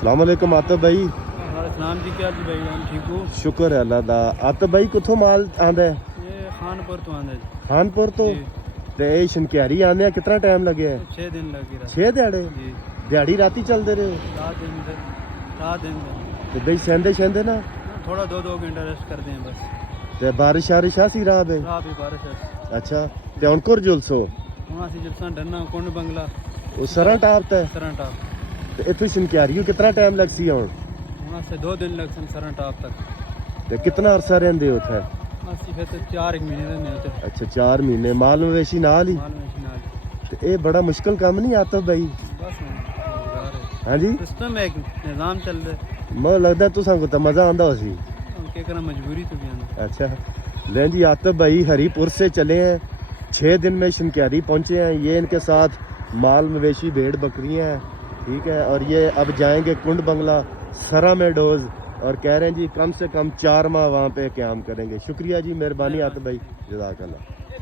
अस्सलाम वालेकुम आतिफ भाई। सलाम जी, क्या जी भाई, हम ठीक हो? शुक्र है अल्लाह दा। आतिफ भाई किथों माल आंदा है? ये खानपुर तो आंदा जी। खानपुर तो जी। ते शनक्यारी आने कितना टाइम लगे है? 6 दिन लगे रहा 6 दिहाड़े जी। दिहाड़ी राती चलते रहे? 7 दिन ते भाई सेंदे शेंदे ना थोड़ा 2 घंटा रेस्ट करते हैं बस। ते बारिश शारिश आसी राह बे? रात भी बारिश है। अच्छा ते हुन कुर जुलसो वहाँ से जलसा डरना कुंड बंगला ओ सरन टाप ते सरन टाप। ते इथों शनक्यारी कितना टाइम लगसी हुन? वहाँ से 2 दिन लग सन सरन टाप तक। ते कितना अरसा रहंदे हो उथे? अस्सी फिर तो 4 महीने रहने होते। अच्छा 4 महीने माल मवेशी नाल ही? माल में नाल ते ए बड़ा मुश्किल काम नहीं आतिफ भाई? बस हां जी सिस्टम है, एक निज़ाम चल रहा है। मैं लगदा तुसां को तो मजा आंदा होसी। हम क्या करना, मजबूरी तो भी आना। अच्छा लें जी आतिफ भाई हरीपुर से चले हैं, 6 दिन में शनक्यारी पहुंचे हैं। ये इनके साथ माल मवेशी भेड़ बकरियां हैं, ठीक है। और ये अब जाएंगे कुंड बंगला सरा में डोज और कह रहे हैं जी कम से कम 4 माह वहाँ पे क़याम करेंगे। शुक्रिया जी, मेहरबानी आतिफ भाई, जज़ाकल्लाह।